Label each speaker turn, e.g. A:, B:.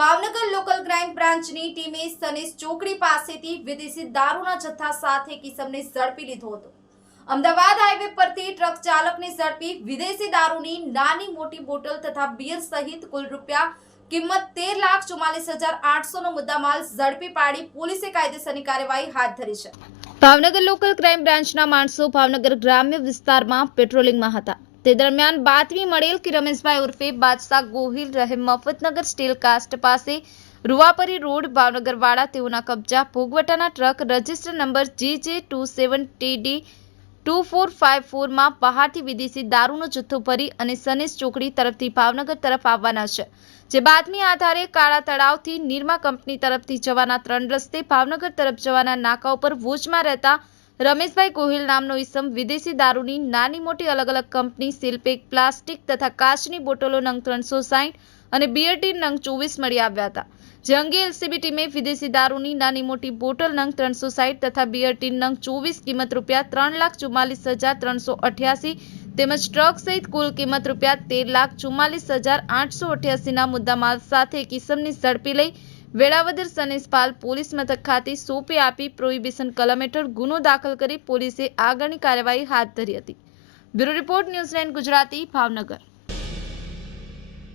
A: Bhavnagar local crime બ્રાન્ચની ટીમે સનેશ ચોકડી પાસેથી વિદેશી દારૂના જથ્થા સાથે કિસમને ઝડપી લીધો હતો. અમદાવાદ હાઈવે પરથી ટ્રક ચાલકને ઝડપી વિદેશી દારૂની નાની મોટી બોટલ તથા બિયર સહિત કુલ રૂપિયા કિંમત તેર લાખ ચુમ્માલીસ હજાર આઠસોનો મુદ્દામાલ ઝડપી પાડી પોલીસે કાયદેસરની કાર્યવાહી હાથ ધરી છે. ભાવનગર લોકલ ક્રાઇમ બ્રાન્ચના માણસો ભાવનગર ગ્રામ્ય વિસ્તારમાં પેટ્રોલિંગમાં હતા. તે દરમિયાન બાતમી મળેલ કે રમેશભાઈ ઉર્ફે બાદશાહ ગોહિલ રહે મફતનગર સ્ટીલ કાસ્ટ પાસે રૂવાપરી રોડ, ભાવનગરવાળા તેઓના કબજા. ભોગવટાના truck register number G J two seven TD two four five ફોરમાં બહારથી વિદેશી દારૂનો જથ્થો ભરી અને સનેશ ચોકડી તરફથી ભાવનગર તરફ આવવાના છે. જે બાતમી આધારે કાળા તળાવથી નિરમા કંપની તરફથી જવાના ત્રણ રસ્તે ભાવનગર તરફ જવાના નાકા ઉપર વોચમાં રહેતા રમેશભાઈ ગોહિલ નામનો ઈસમ વિદેશી દારૂની નાની મોટી અલગ અલગ કંપની સીલપેક પ્લાસ્ટિક તથા કાચની બોટલો નંગ ત્રણસો સાહીઠ અને બિયર નંગ ચોવીસ મળી આવ્યા હતા. જે અંગે એલસીબી ટીમે વિદેશી દારૂની નાની મોટી બોટલ નંગ ત્રણસો સાહીઠ તથા બિયર નંગ ચોવીસ કિંમત રૂપિયા ત્રણ લાખ ચુમ્માલીસ હજાર ત્રણસો અઠ્યાસી તેમજ ટ્રક સહિત કુલ કિંમત રૂપિયા તેર લાખ ચુમ્માલીસ હજાર આઠસો અઠ્યાસીના મુદ્દામાલ સાથે કિસમની ઝડપી લઈ વેળાવદર સનેસપાલ પોલીસ મથક ખાતે સોંપી આપી પ્રોહિબિશન કલમ હેઠળ ગુનો દાખલ કરી પોલીસે આગળની કાર્યવાહી હાથ ધરી હતી. Bureau report news Gujarati, Bhavnagar.